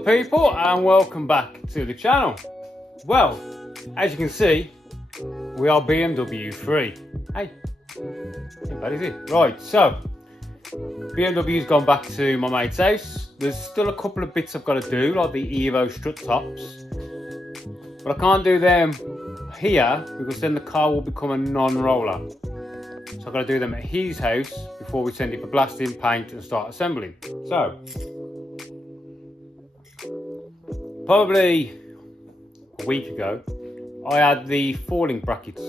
up, people, and welcome back to the channel. Well, as you can see, we are BMW free. Hey, ain't bad, is it? Right, so BMW's gone back to my mate's house. There's still a couple of bits I've got to do, like the Evo strut tops, but I can't do them here because then the car will become a non-roller. So I've got to do them at his house before we send it for blasting, paint and start assembling. So probably a week ago, I had the falling brackets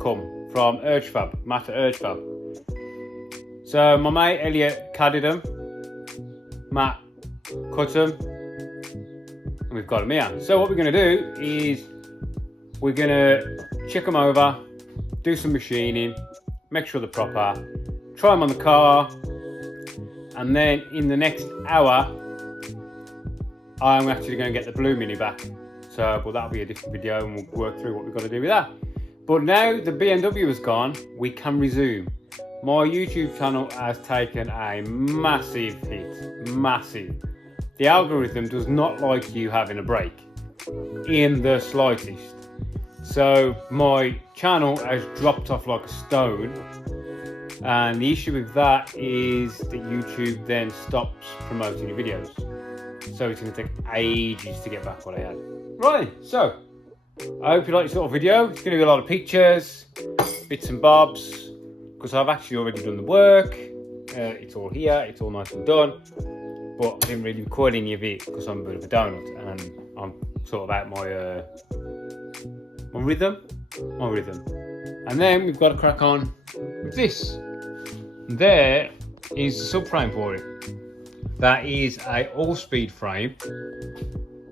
come from Urgefab, Matt at Urgefab. So my mate Elliot CAD'd them, Matt cut them, and we've got them here. So what we're going to do is we're going to check them over, do some machining, make sure they're proper, try them on the car, and then in the next hour I'm actually going to get the blue Mini back. So, but that'll be a different video and we'll work through what we've got to do with that. But now the BMW is gone, we can resume. My YouTube channel has taken a massive hit, massive. The algorithm does not like you having a break, in the slightest. So my channel has dropped off like a stone. And the issue with that is that YouTube then stops promoting your videos. So it's going to take ages to get back what I had. Right, so I hope you like this little video. It's going to be a lot of pictures, bits and bobs, because I've actually already done the work. It's all here, it's all nice and done. But I didn't really record any of it because I'm a bit of a donut and I'm sort of out my rhythm. And then we've got to crack on with this. There is the subframe for it. That is a all-speed frame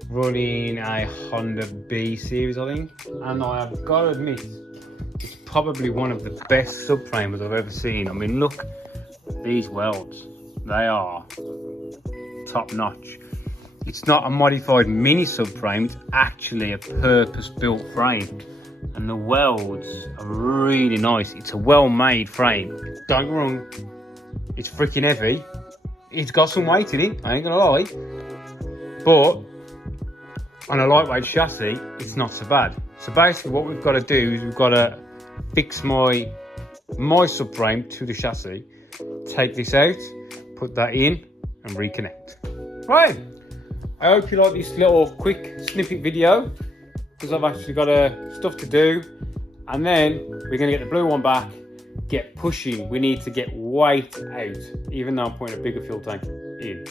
running a Honda B series, I think. And I have got to admit, it's probably one of the best subframers I've ever seen. I mean, look at these welds. They are top-notch. It's not a modified mini subframe, it's actually a purpose-built frame. And the welds are really nice. It's a well-made frame. Don't get me wrong, it's freaking heavy. It's got some weight in it, I ain't gonna lie. But on a lightweight chassis, it's not so bad. So basically what we've got to do is we've got to fix my subframe to the chassis, take this out, put that in and reconnect. Right, I hope you like this little quick snippet video because I've actually got stuff to do, and then we're going to get the blue one back, get pushing. We need to get weight out, even though I'm putting a bigger fuel tank in.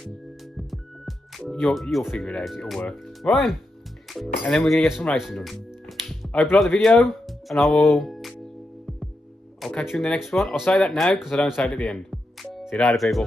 You'll figure it out, it'll work. Right, and then we're going to get some racing done. I hope you like the video, and I'll catch you in the next one. I'll say that now because I don't say it at the end. See you later, people.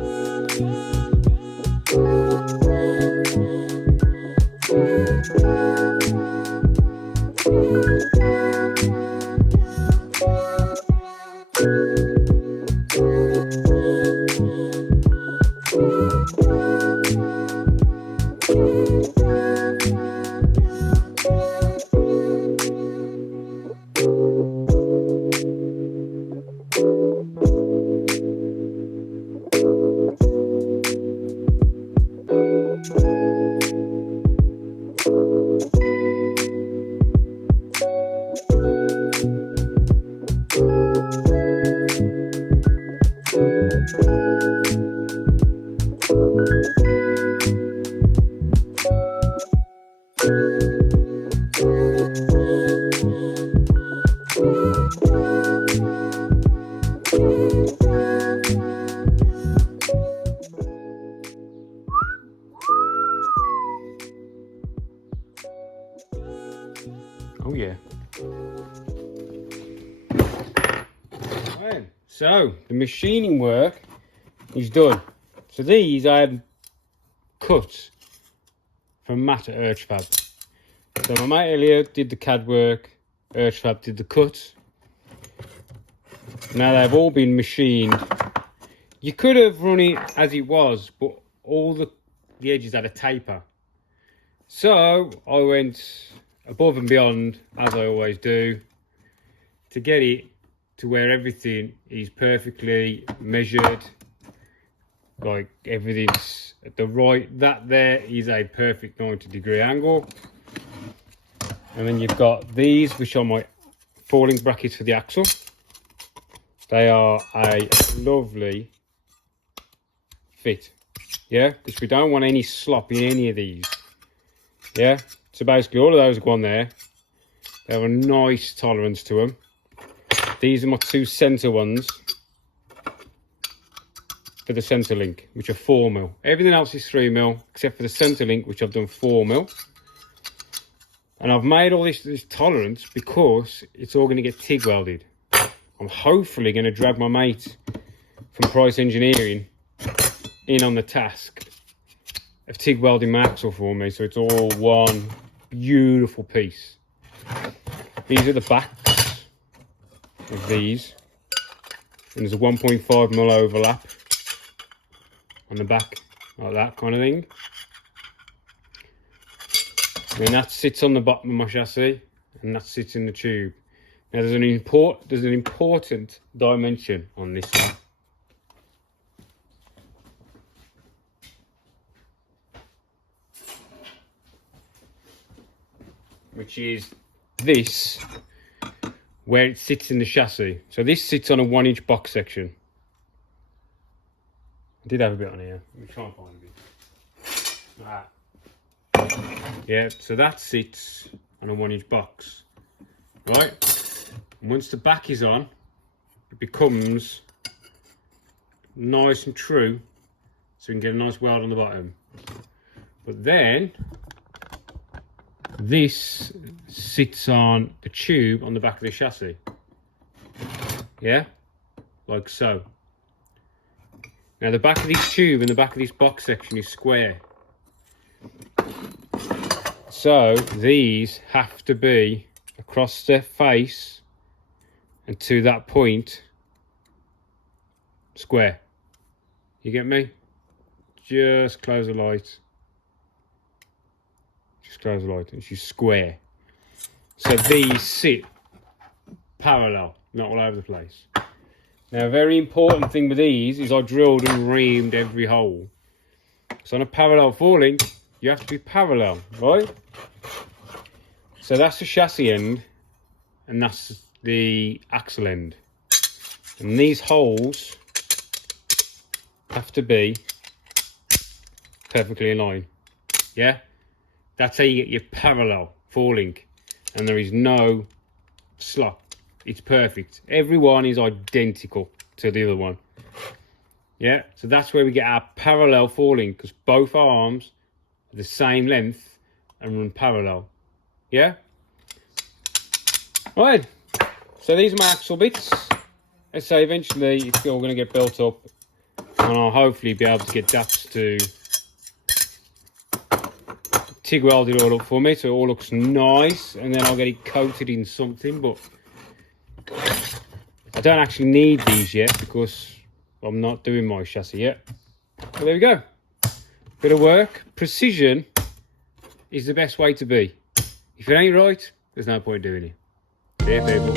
Oh yeah. Right. So the machining work is done. So these I have cut from Matt at Urgefab. So my mate Elliot did the CAD work, Urgefab did the cut. Now they've all been machined. You could have run it as it was, but all the edges had a taper. So I went above and beyond, as I always do, to get it to where everything is perfectly measured Like everything's at the right, that there is a perfect 90-degree angle. And then you've got these, which are my falling brackets for the axle. They are a lovely fit, yeah, because we don't want any slop in any of these, yeah. So basically all of those go on there. They have a nice tolerance to them. These are my two centre ones for the centre link, which are 4mm. Everything else is 3mm, except for the centre link, which I've done 4mm. And I've made all this tolerance because it's all going to get TIG welded. I'm hopefully going to drag my mate from Price Engineering in on the task of TIG welding my axle for me, so it's all one beautiful piece. These are the backs of these, and there's a 1.5mm overlap on the back, like that kind of thing. And that sits on the bottom of my chassis, and that sits in the tube. Now there's an important dimension on this one. Which is this, where it sits in the chassis. So this sits on a 1-inch box section. I did have a bit on here. Let me try and find a bit. Yeah, so that sits on a 1-inch box, right? And once the back is on, it becomes nice and true, so we can get a nice weld on the bottom. But then this sits on the tube on the back of the chassis, yeah, like so. Now the back of this tube and the back of this box section is square, so these have to be across their face and to that point square. You get me? Just close the light. Just close the light. It's just square. So these sit parallel, not all over the place. Now, a very important thing with these is I drilled and reamed every hole. So on a parallel falling, you have to be parallel, right? So that's the chassis end, and that's the axle end. And these holes have to be perfectly in line, yeah? That's how you get your parallel falling, and there is no slop. It's perfect. Every one is identical to the other one. Yeah, so that's where we get our parallel falling, because both arms are the same length and run parallel. Yeah? Right, so these are my axle bits. Let's say eventually it's all going to get built up, and I'll hopefully be able to get Daps to TIG weld it all up for me so it all looks nice, and then I'll get it coated in something. But I don't actually need these yet because I'm not doing my chassis yet. But there we go. Bit of work. Precision is the best way to be. If it ain't right, there's no point doing it. There, people.